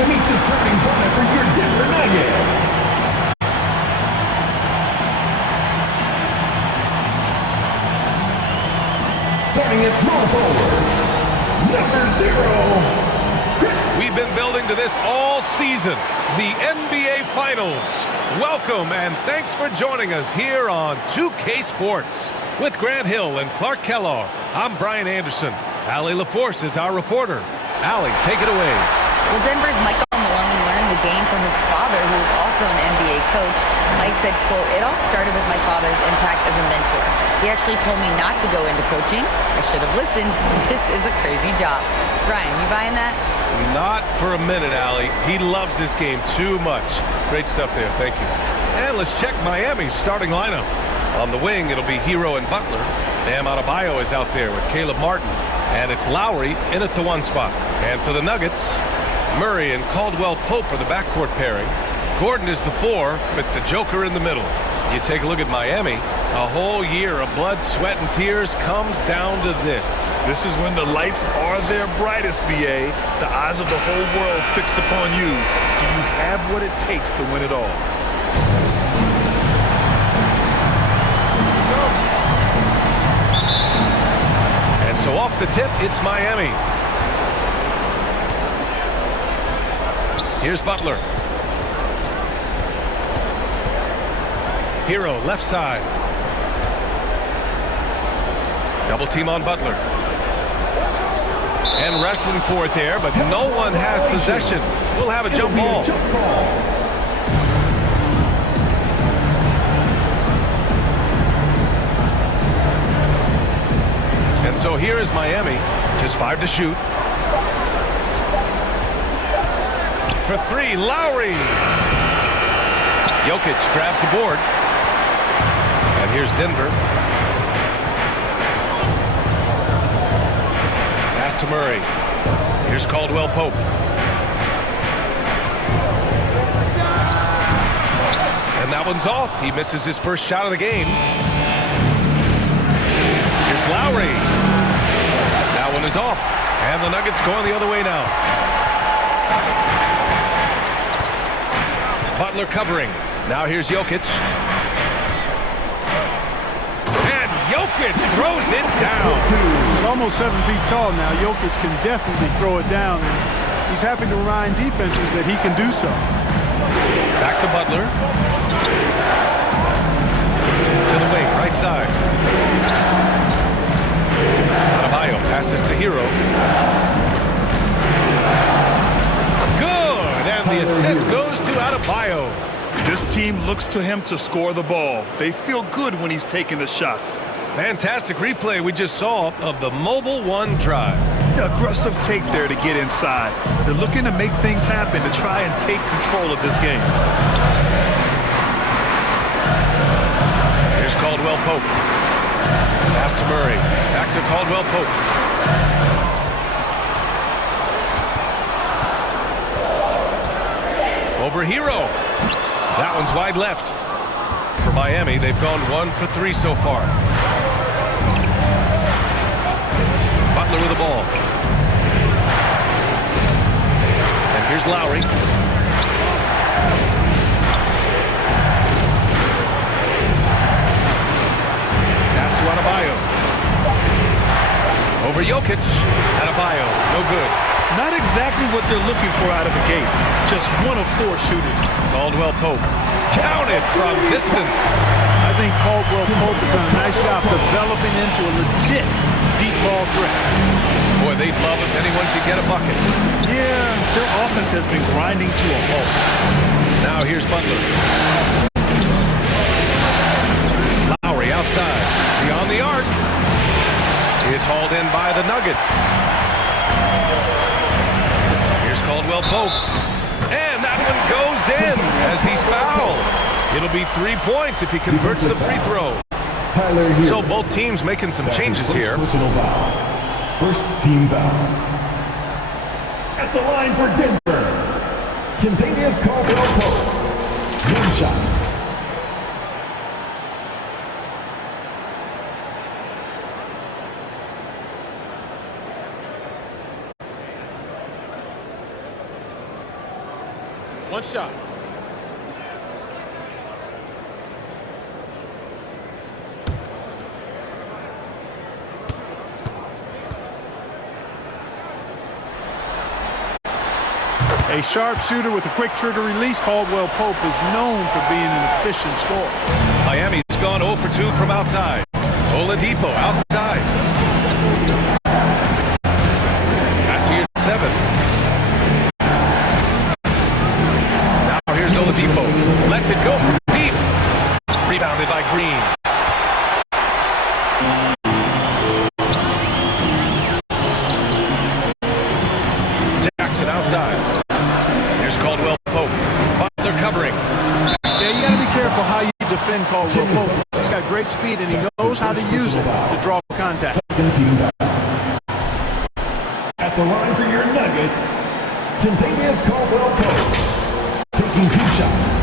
to meet the starting five for your Denver Nuggets. Starting at small forward, number 0. We've been building to this all season, the NBA Finals. Welcome and thanks for joining us here on 2K Sports. With Grant Hill and Clark Kellogg, I'm Brian Anderson. Allie LaForce is our reporter. Allie, take it away. Well, Denver's Michael Malone learned the game from his father, who is also an NBA coach. Mike said, quote, "It all started with my father's impact as a mentor. He actually told me not to go into coaching. I should have listened. This is a crazy job." Brian, you buying that? Not for a minute, Allie. He loves this game too much. Great stuff there. Thank you. And let's check Miami's starting lineup. On the wing, it'll be Hero and Butler. Bam Adebayo is out there with Caleb Martin. And it's Lowry in at the 1 spot. And for the Nuggets, Murray and Caldwell Pope are the backcourt pairing. Gordon is the 4 with the Joker in the middle. You take a look at Miami. A whole year of blood, sweat, and tears comes down to this. This is when the lights are their brightest, BA. The eyes of the whole world fixed upon you. Do you have what it takes to win it all? And so off the tip, it's Miami. Here's Butler. Hero, left side. Double team on Butler. And wrestling for it there, but no one has possession. We'll have a jump ball. And so here is Miami, just 5 to shoot. For 3, Lowry. Jokic grabs the board. And here's Denver. Pass to Murray. Here's Caldwell Pope. And that one's off. He misses his first shot of the game. Here's Lowry. That one is off. And the Nuggets going the other way now. Butler covering. Now here's Jokic. And Jokic throws it down. He's almost 7 feet tall now. Jokic can definitely throw it down. And he's happy to remind defenses that he can do so. Back to Butler. To the wing, right side. Adebayo passes to Hero. Good, and the assist goes to Adebayo. This team looks to him to score the ball. They feel good when he's taking the shots. Fantastic replay we just saw of the Mobile One drive. Aggressive take there to get inside. They're looking to make things happen to try and take control of this game. Here's Caldwell Pope. Pass to Murray. Back to Caldwell Pope. Over Hero. That one's wide left. For Miami, they've gone 1 for 3 so far. Butler with the ball. And here's Lowry. Pass to Adebayo. Over Jokic. Adebayo, no good. Not exactly what they're looking for out of the gates. Just 1 of 4 shooting. Caldwell Pope. Counted from distance. I think Caldwell Pope has done a nice job developing into a legit deep ball threat. Boy, they'd love if anyone could get a bucket. Yeah, their offense has been grinding to a halt. Now here's Butler. Lowry outside. Beyond the arc. It's hauled in by the Nuggets. Here's Caldwell Pope. And that one goes in as he's fouled. It'll be 3 points if he converts the free throw. So both teams making some changes here. Personal foul. First team foul. At the line for Denver, Kentavious Caldwell-Pope. 1 shot. One shot. A sharpshooter with a quick trigger release, Caldwell Pope is known for being an efficient scorer. Miami's gone 0 for 2 from outside. Oladipo outside. Pass to your 7. Now here's Oladipo. Lets it go from deep. Rebounded by Green. Jackson outside. Here's Caldwell Pope. Butler covering. Yeah, you got to be careful how you defend Caldwell Pope. He's got great speed and he knows how to use it to draw contact. Second team foul. At the line for your Nuggets, Kentavious Caldwell Pope, taking 2 shots.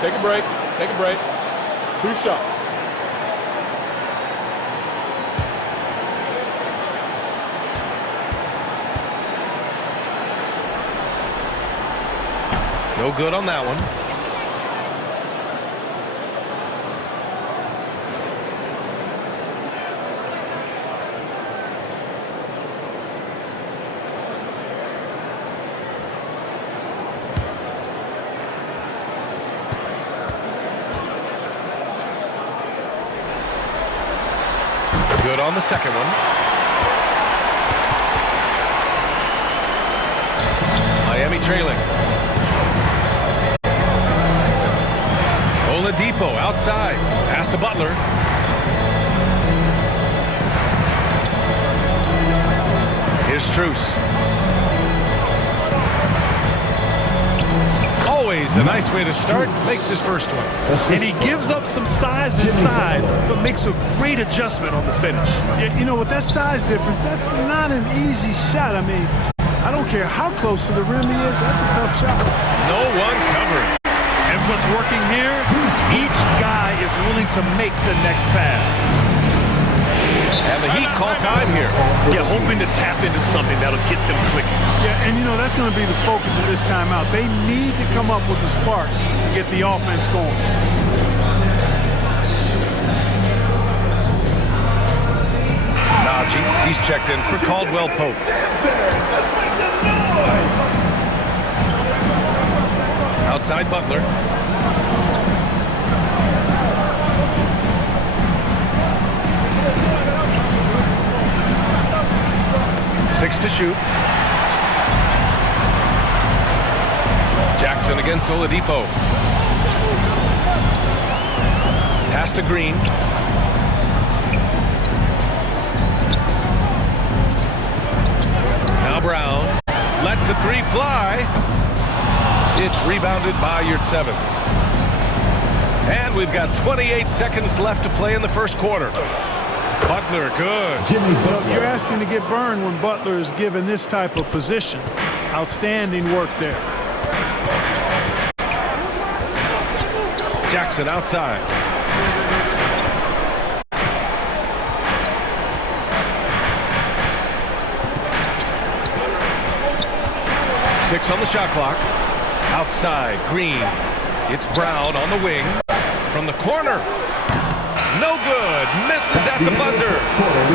Take a break. Take a break. 2 shots. No good on that one. Good on the second one. Miami trailing. Oladipo outside. Pass to Butler. Here's Strus. Always a nice way to start. Makes his first one. And he gives up some size inside, but makes a great adjustment on the finish. Yeah, you know, with that size difference, that's not an easy shot. I mean, I don't care how close to the rim he is. That's a tough shot. No one covering. And what's working here, each guy is willing to make the next pass. And the Heat call time here. Yeah, hoping to tap into something that'll get them clicking. Yeah, and you know, that's going to be the focus of this timeout. They need to come up with a spark to get the offense going. Najee, he's checked in for Caldwell Pope. Outside Butler. Six to shoot. Jackson against Oladipo. Pass to Green. Now Brown lets the 3 fly. It's rebounded by Yurtseven. And we've got 28 seconds left to play in the first quarter. Butler, good. Jimmy Well, Butler. you're asking to get burned when Butler is given this type of position. Outstanding work there. Jackson outside. Six on the shot clock. Outside, Green. It's Brown on the wing. From the corner. No good. Misses at the buzzer.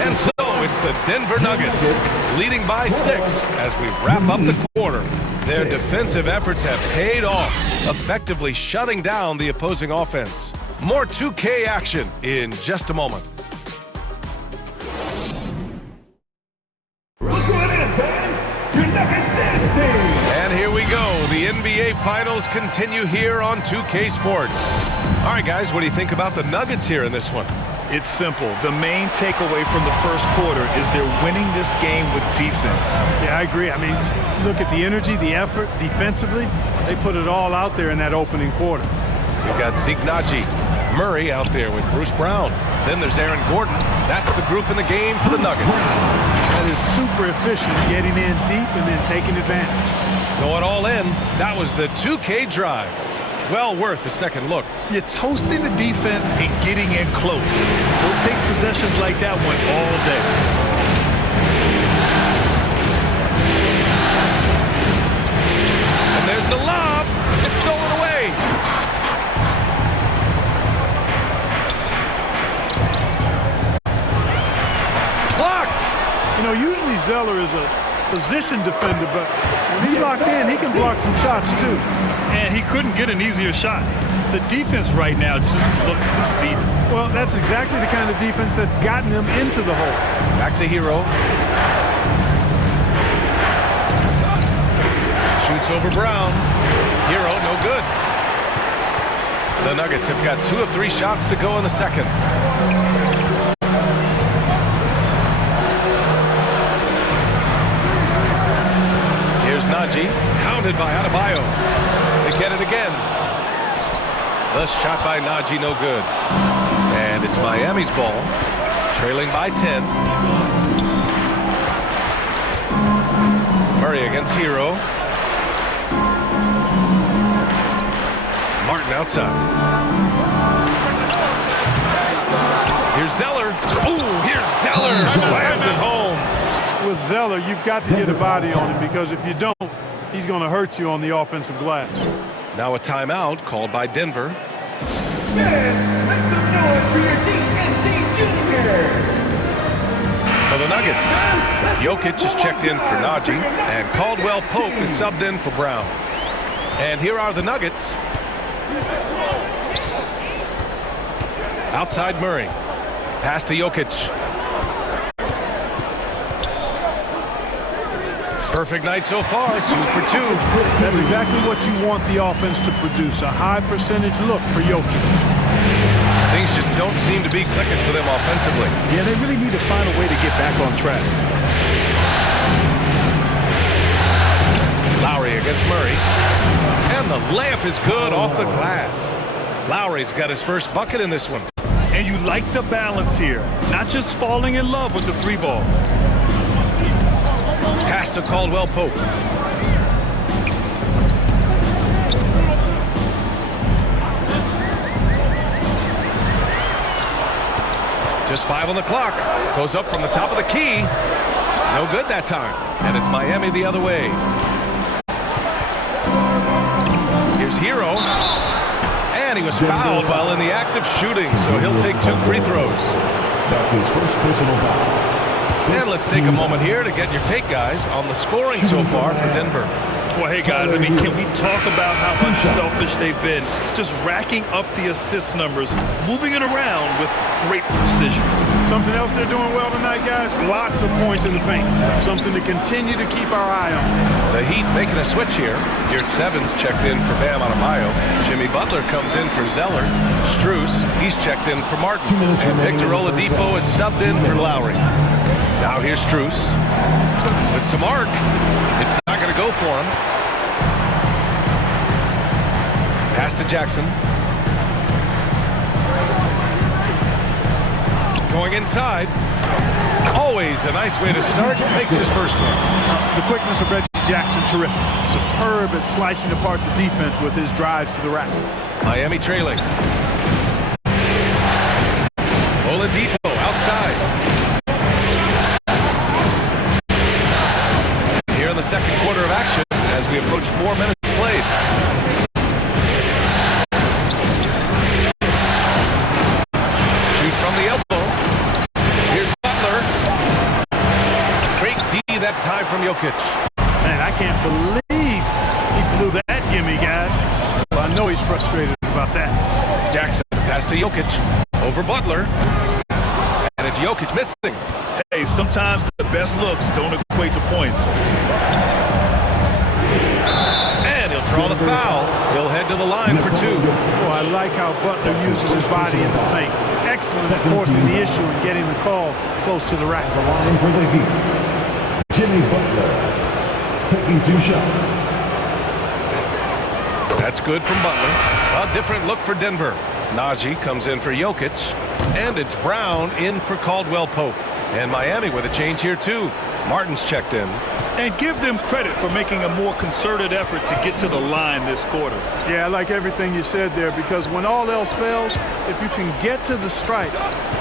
And so it's the Denver Nuggets leading by 6 as we wrap up the quarter. Their defensive efforts have paid off, effectively shutting down the opposing offense. More 2K action in just a moment. And here we go. The NBA Finals continue here on 2K Sports. All right, guys, what do you think about the Nuggets here in this one? It's simple. The main takeaway from the first quarter is they're winning this game with defense. Yeah, I agree. I mean, look at the energy, the effort defensively. They put it all out there in that opening quarter. We've got Zeke Naji, Murray out there with Bruce Brown. Then there's Aaron Gordon. That's the group in the game for the Nuggets. That is super efficient, getting in deep and then taking advantage. Going all in, that was the 2K drive. Well worth a second look. You're toasting the defense and getting in close. They'll take possessions like that one all day. And there's the lob. It's stolen away. Blocked. You know, usually Zeller is a position defender, but when he's locked in, he can block some shots too. And he couldn't get an easier shot. The defense right now just looks defeated. Well, that's exactly the kind of defense that's gotten them into the hole. Back to Hero. Shoots over Brown. Hero, no good. The Nuggets have got 2 of 3 shots to go in the second. Here's Najee, pounded by Adebayo. They get it again. The shot by Najee, no good. And it's Miami's ball, trailing by 10. Murray against Hero. Martin outside. Here's Zeller. Ooh, here's Zeller. Slams it home. With Zeller, you've got to get a body on him because if you don't, he's going to hurt you on the offensive glass. Now a timeout called by Denver. Make some noise for your D&D Junior. For the Nuggets, Jokic is checked in for Najee, and Caldwell Pope is subbed in for Brown. And here are the Nuggets. Outside Murray. Pass to Jokic. Perfect night so far, 2 for 2. That's exactly what you want the offense to produce, a high percentage look for Jokic. Things just don't seem to be clicking for them offensively. Yeah, they really need to find a way to get back on track. Lowry against Murray. And the layup is good off the glass. Lowry's got his first bucket in this one. And you like the balance here, not just falling in love with the 3 ball. Pass to Caldwell Pope. Just 5 on the clock. Goes up from the top of the key. No good that time. And it's Miami the other way. Here's Hero. And he was fouled while in the act of shooting, so he'll take 2 free throws. That's his first personal foul. And let's take a moment here to get your take, guys, on the scoring so far for Denver. Well, hey, guys, I mean, can we talk about how unselfish they've been? Just racking up the assist numbers, moving it around with great precision. Something else they're doing well tonight, guys? Lots of points in the paint. Something to continue to keep our eye on. The Heat making a switch here. Yurt Sevens checked in for Bam Adebayo. Jimmy Butler comes in for Zeller. Strus, he's checked in for Martin. And Victor Oladipo is subbed in for Lowry. Now here's Strus. With some arc. It's not going to go for him. Pass to Jackson. Going inside. Always a nice way to start. Makes his first one. The quickness of Reggie Jackson, terrific. Superb at slicing apart the defense with his drives to the rack. Miami trailing. Oladipo outside. Here in the second quarter of action as we approach 4 minutes played. Shoot from the elbow. Here's Butler. Great D that time from Jokic. Man, I can't believe he blew that gimme, guys. Well, I know he's frustrated about that. Jackson pass to Jokic. Over Butler. And it's Jokic missing. Hey, sometimes the best looks don't equate to points. And he'll draw the foul. He'll head to the line for 2. Oh, I like how Butler uses his body in the paint. Excellent at forcing the issue and getting the call close to the rack. The line for the Heat. Jimmy Butler taking 2 shots. That's good from Butler. A different look for Denver. Najee comes in for Jokic. And it's Brown in for Caldwell Pope. And Miami with a change here too. Martin's checked in. And give them credit for making a more concerted effort to get to the line this quarter. Yeah, I like everything you said there, because when all else fails, if you can get to the stripe,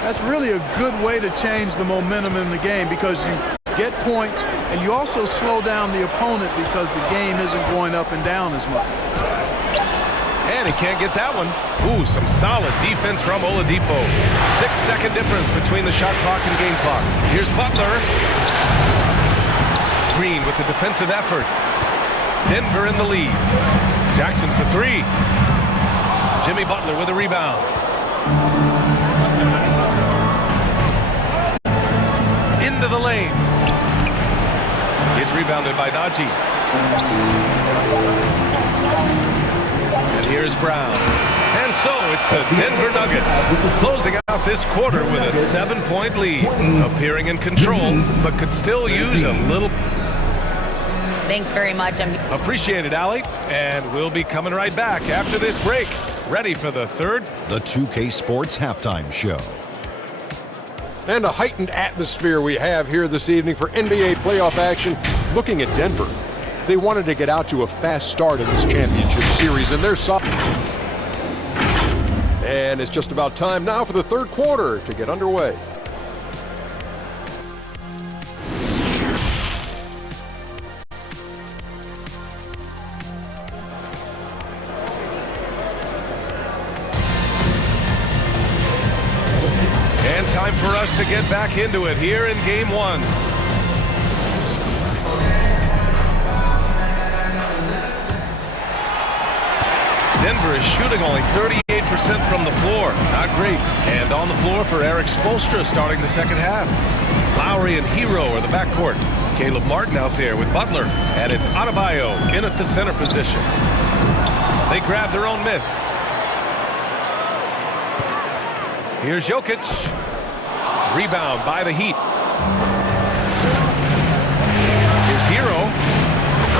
that's really a good way to change the momentum in the game, because you get points and you also slow down the opponent because the game isn't going up and down as much. And he can't get that one. Ooh, some solid defense from Oladipo. 6-second difference between the shot clock and game clock. Here's Butler. Green with the defensive effort. Denver in the lead. Jackson for three. Jimmy Butler with a rebound. Into the lane. It's rebounded by Najee. And here's Brown. And so it's the Denver Nuggets closing out this quarter with a 7-point lead. Appearing in control, but could still use a little... Thanks very much. Appreciate it, Allie. And we'll be coming right back after this break. Ready for the third. The 2K Sports Halftime Show. And a heightened atmosphere we have here this evening for NBA playoff action. Looking at Denver, they wanted to get out to a fast start in this championship series, and they're soft. And it's just about time now for the third quarter to get underway. Time for us to get back into it here in game one. Denver is shooting only 38% from the floor. Not great. And on the floor for Eric Spoelstra starting the second half. Lowry and Hero are the backcourt. Caleb Martin out there with Butler. And it's Adebayo in at the center position. They grab their own miss. Here's Jokic. Rebound by the Heat. Here's Hero.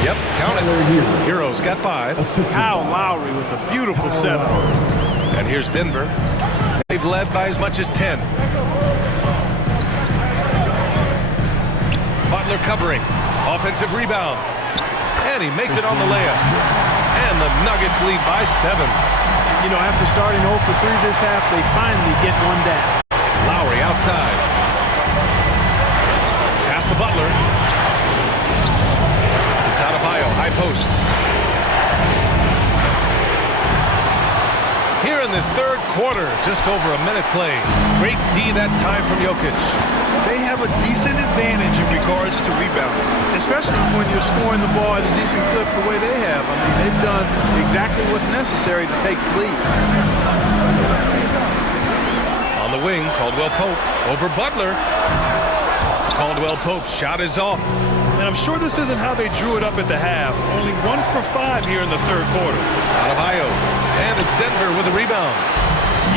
Yep, count it. Hero's got 5. Kyle Lowry with a beautiful setup. And here's Denver. They've led by as much as 10. Butler covering. Offensive rebound. And he makes it on the layup. And the Nuggets lead by 7. You know, after starting 0 for 3 this half, they finally get one down. Lowry outside. Pass to Butler. It's Adebayo, high post. Here in this third quarter, just over a minute play. Great D that time from Jokic. They have a decent advantage in regards to rebounding. Especially when you're scoring the ball at a decent clip the way they have. I mean, they've done exactly what's necessary to take the lead. On the wing, Caldwell Pope over Butler. Caldwell Pope's shot is off. And I'm sure this isn't how they drew it up at the half. Only 1 for 5 here in the third quarter. Adebayo. And it's Denver with a rebound.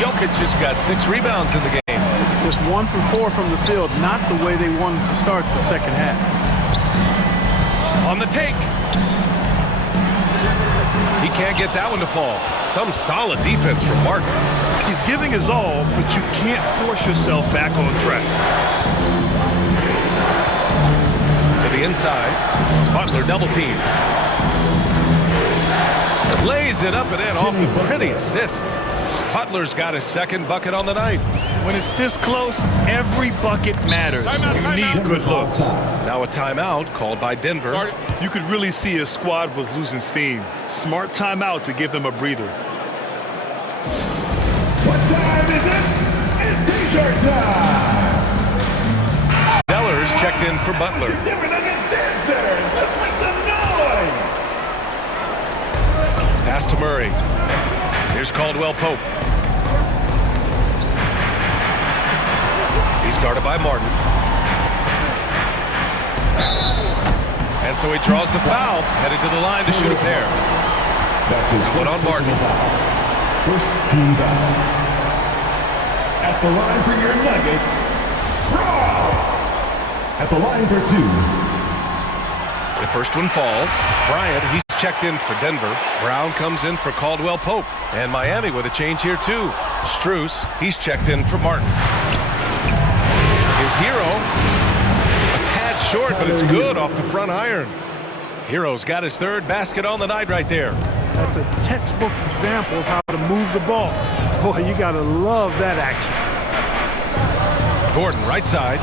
Jokic just got 6 rebounds in the game. Just 1 for 4 from the field, not the way they wanted to start the second half. On the take. He can't get that one to fall. Some solid defense from Martin. He's giving his all, but you can't force yourself back on track. To the inside. Butler double team. Lays it up and in off the pretty assist. Butler's got his second bucket on the night. When it's this close, every bucket matters. You need good looks. Now a timeout called by Denver. You could really see his squad was losing steam. Smart timeout to give them a breather. What time is it? It's T-shirt time! Sellers checked in for Butler. Denver Nuggets dancers! Let's make some noise! Pass to Murray. Here's Caldwell Pope. He's guarded by Martin. And so he draws the foul, headed to the line to shoot a pair. That's his One on Martin. First team foul. At the line for your Nuggets, Brown. At the line for 2. The first one falls. Bryant, he's checked in for Denver. Brown comes in for Caldwell Pope. And Miami with a change here too. Strus, he's checked in for Martin. Here's Hero. A tad short, but it's good off the front iron. Hero's got his third basket on the night right there. That's a textbook example of how to move the ball. Boy, you got to love that action. Gordon, right side.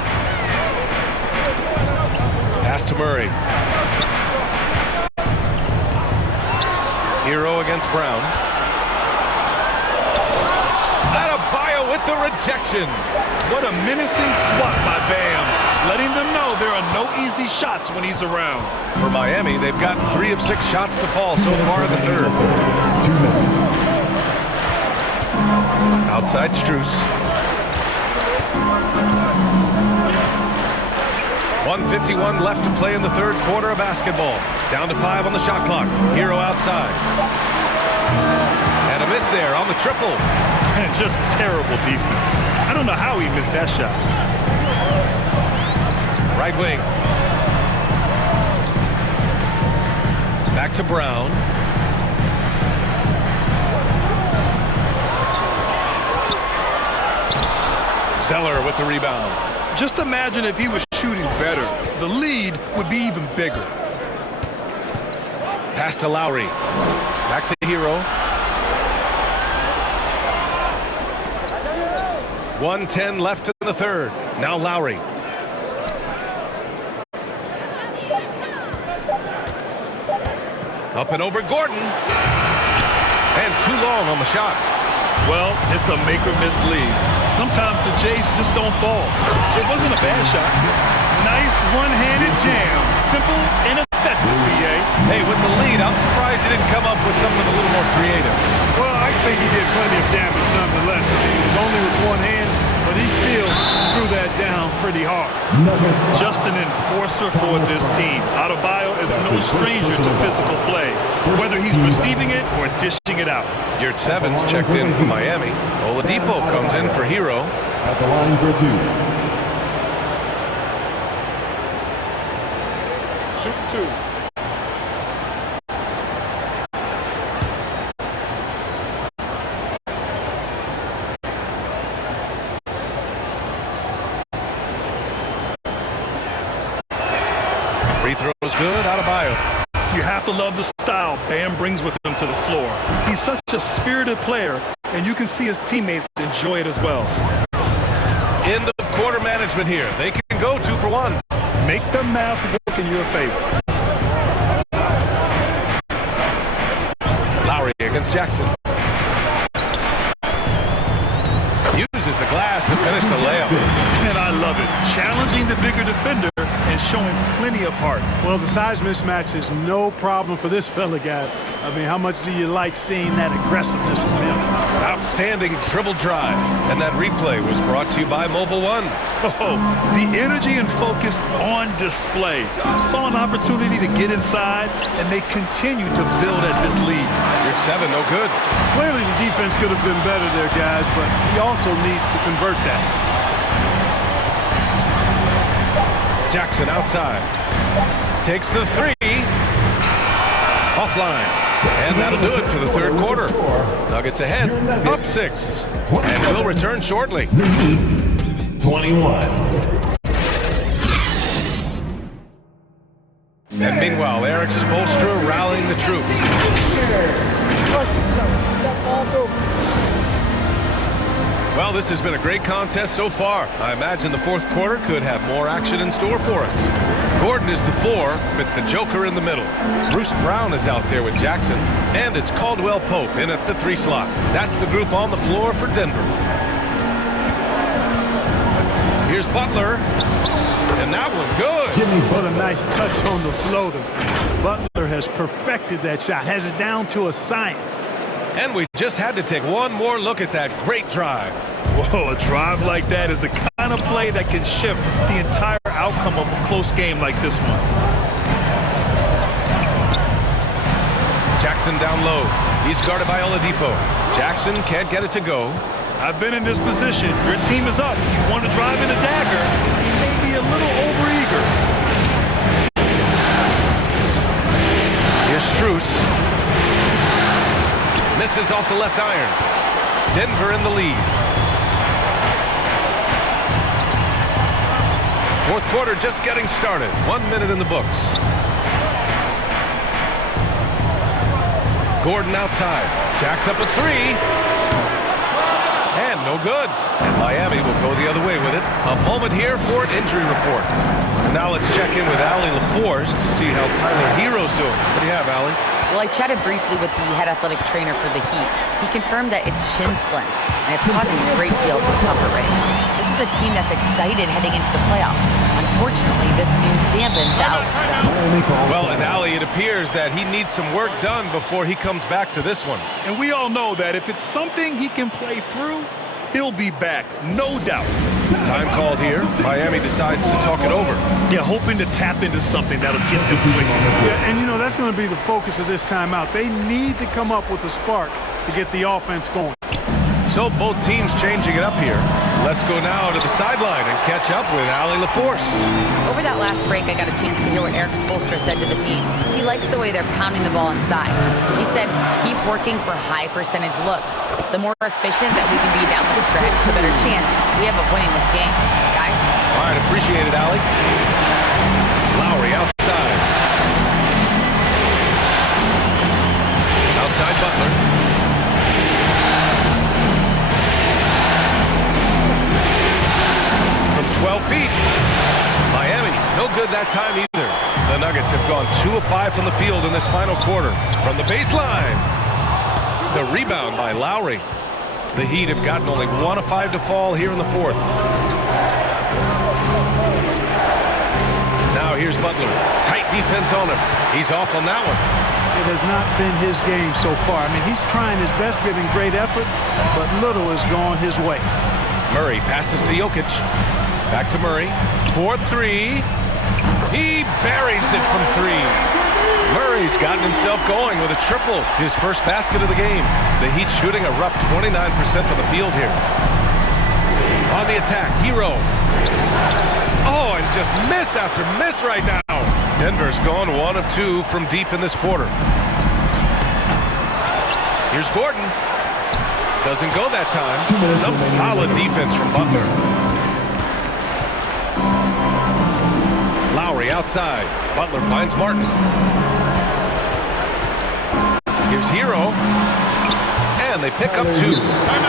Pass to Murray. Hero against Brown. Adebayo with the rejection. What a menacing swat by Bam, letting them know there are no easy shots when he's around. For Miami, they've gotten 3 of 6 shots to fall so far in the third. 2 minutes. Outside Strus. 1:51 left to play in the third quarter of basketball. Down to 5 on the shot clock. Hero outside. And a miss there on the triple. And just terrible defense. I don't know how he missed that shot. Right wing. Back to Brown. Zeller with the rebound. Just imagine if he was shooting better. The lead would be even bigger. Pass to Lowry. Back to Hero. 1:10 left in the third. Now Lowry. Up and over Gordon. And too long on the shot. Well, it's a make or miss lead. Sometimes the Jays just don't fall. It wasn't a bad shot. Nice one-handed jam. Simple and effective, B.A. Hey, with the lead, I'm surprised he didn't come up with something a little more creative. Well, I think he did plenty of damage nonetheless. I mean, it was only with one hand, but he still threw that down pretty hard. Nuggets. Just an enforcer for this team. Adebayo is no stranger to physical play, whether he's receiving it or dishing it out. Yurt Sevens checked in for Miami. Oladipo comes in for Hero. At the line for 2. Shoot 2. Free throws good, Adebayo. You have to love the style Bam brings with him to the floor. He's such a spirited player, and you can see his teammates enjoy it as well. End of quarter management here. They can go 2 for 1. Make the math work in your favor. Lowry against Jackson. Uses the glass to finish the layup. And I love it. Challenging the bigger defender and showing plenty of heart. Well, the size mismatch is no problem for this fella, guy. I mean, how much do you like seeing that aggressiveness from him? Outstanding dribble drive. And that replay was brought to you by Mobile One. Oh, the energy and focus on display. Saw an opportunity to get inside, and they continue to build at this lead. Yurt 7, no good. Clearly, the defense could have been better there, guys, but he also needs to convert that. Jackson outside. Takes the 3. Offline. And that'll do it for the third quarter. Nuggets ahead, up 6. And we'll return shortly. 21. And meanwhile, Eric Spoelstra rallying the troops. Well, this has been a great contest so far. I imagine the fourth quarter could have more action in store for us. Gordon is the 4, with the Joker in the middle. Bruce Brown is out there with Jackson, and it's Caldwell Pope in at the 3 slot. That's the group on the floor for Denver. Here's Butler, and that one good. Jimmy, what a nice touch on the floater. Butler has perfected that shot, has it down to a science. And we just had to take one more look at that great drive. Whoa, a drive like that is the kind of play that can shift the entire outcome of a close game like this one. Jackson down low. He's guarded by Oladipo. Jackson can't get it to go. I've been in this position. Your team is up. You want to drive in a dagger. You may be a little overeager. Here's Strus. Misses off the left iron. Denver in the lead. Fourth quarter just getting started. 1 minute in the books. Gordon outside. Jacks up a three. And no good. And Miami will go the other way with it. A moment here for an injury report. And now let's check in with Allie LaForce to see how Tyler Hero's doing. What do you have, Allie? Well, I chatted briefly with the head athletic trainer for the Heat. He confirmed that it's shin splints, and it's causing a great deal of discomfort right now. This is a team that's excited heading into the playoffs. Unfortunately, this news dampens the outlook. Well, and Allie, it appears that he needs some work done before he comes back to this one. And we all know that if it's something he can play through, he'll be back, no doubt. Time called here. Miami decides to talk it over. Yeah, hoping to tap into something that'll get them quick. Yeah, and you know, that's going to be the focus of this timeout. They need to come up with a spark to get the offense going. So both teams changing it up here. Let's go now to the sideline and catch up with Allie LaForce. Over that last break, I got a chance to hear what Eric Spoelstra said to the team. He likes the way they're pounding the ball inside. He said, keep working for high percentage looks. The more efficient that we can be down the stretch, the better chance we have of winning this game. Guys? All right, appreciate it, Allie. Lowry outside. Outside Butler. From 12 feet. Miami, no good that time either. The Nuggets have gone 2 of 5 from the field in this final quarter. From the baseline. The rebound by Lowry. The Heat have gotten only 1 of 5 to fall here in the fourth. Now here's Butler. Tight defense on him. He's off on that one. It has not been his game so far. I mean, he's trying his best, giving great effort, but little has gone his way. Murray passes to Jokic. Back to Murray. 4-3. He buries it from 3. Murray's gotten himself going with a triple. His first basket of the game. The Heat shooting a rough 29% from the field here. On the attack, Hero. Oh, and just miss after miss right now. Denver's gone 1 of 2 from deep in this quarter. Here's Gordon. Doesn't go that time. Some solid defense from Butler. Lowry outside. Butler finds Martin. Here's Hero. And they pick up 2.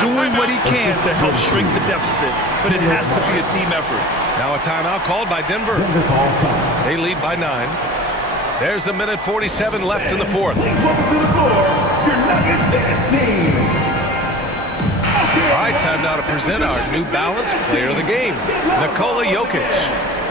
Doing what he can to help shrink the deficit, but it has to be a team effort. Now a timeout called by Denver. They lead by 9. There's a minute 47 left in the fourth. Welcome to the floor, your Nuggets dance team. All right, time now to present our New Balance Player of the Game, Nikola Jokic.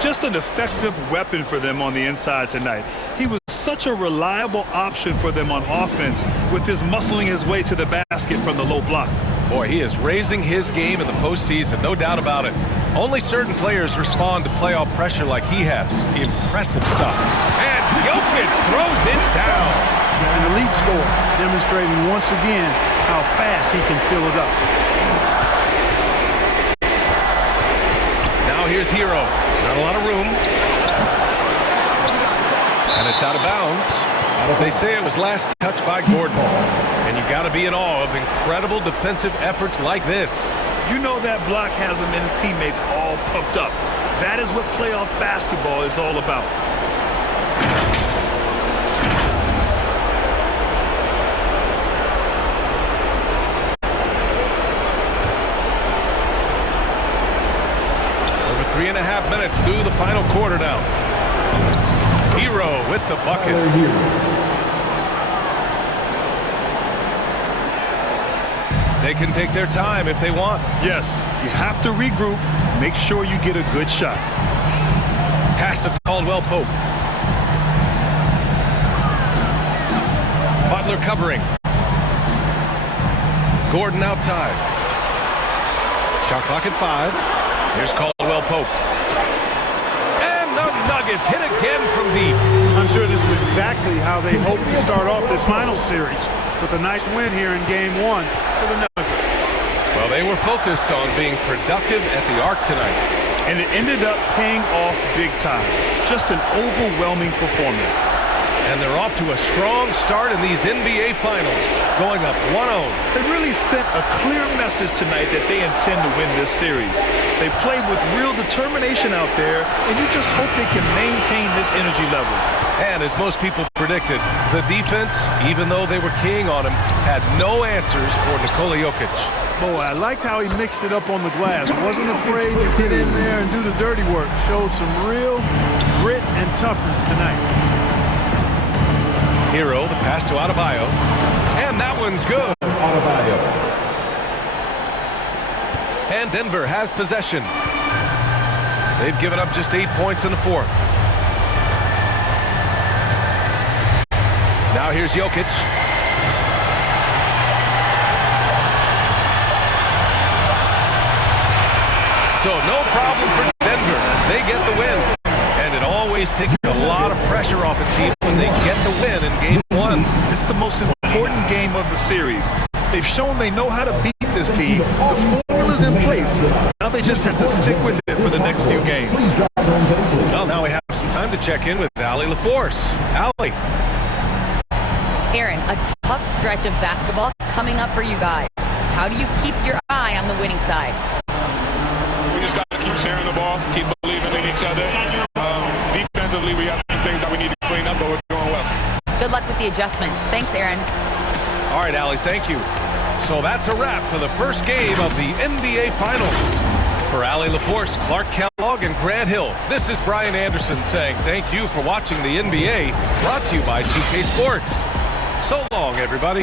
Just an effective weapon for them on the inside tonight. He was such a reliable option for them on offense with his muscling his way to the basket from the low block. Boy, he is raising his game in the postseason, no doubt about it. Only certain players respond to playoff pressure like he has. Impressive stuff. And Jokic throws it down. An elite scorer, demonstrating once again how fast he can fill it up. Now here's Hero. Not a lot of room. And it's out of bounds. They say it was last touched by Gordon. And you got to be in awe of incredible defensive efforts like this. You know that block has him and his teammates all pumped up. That is what playoff basketball is all about. Over 3.5 minutes through the final quarter now. Hero with the bucket. They can take their time if they want. Yes, you have to regroup. Make sure you get a good shot. Pass to Caldwell Pope. Butler covering. Gordon outside. Shot clock at 5. Here's Caldwell Pope. And the Nuggets hit again from deep. I'm sure this is exactly how they hope to start off this final series, with a nice win here in Game 1 for the Nuggets. Well, they were focused on being productive at the arc tonight. And it ended up paying off big time. Just an overwhelming performance. And they're off to a strong start in these NBA Finals, going up 1-0. They really sent a clear message tonight that they intend to win this series. They played with real determination out there, and you just hope they can maintain this energy level. And as most people predicted, the defense, even though they were keying on him, had no answers for Nikola Jokic. Boy, I liked how he mixed it up on the glass. Wasn't afraid to get in there and do the dirty work. Showed some real grit and toughness tonight. Hero, the pass to Adebayo. And that one's good. Adebayo. And Denver has possession. They've given up just 8 points in the fourth. Now here's Jokic. So no problem for Denver as they get the win. And it always takes a lot of pressure off a team when they get the win in game one. It's the most important game of the series. They've shown they know how to beat this team. The formula's in place. Now they just have to stick with it for the next few games. Well, now we have some time to check in with Allie LaForce. Allie. Aaron, a tough stretch of basketball coming up for you guys. How do you keep your eye on the winning side? We just got to keep sharing the ball, keep believing in each other. Defensively, we have some things that we need to clean up, but we're doing well. Good luck with the adjustments. Thanks, Aaron. All right, Allie, thank you. So that's a wrap for the first game of the NBA Finals. For Allie LaForce, Clark Kellogg, and Grant Hill, this is Brian Anderson saying thank you for watching the NBA, brought to you by 2K Sports. So long, everybody.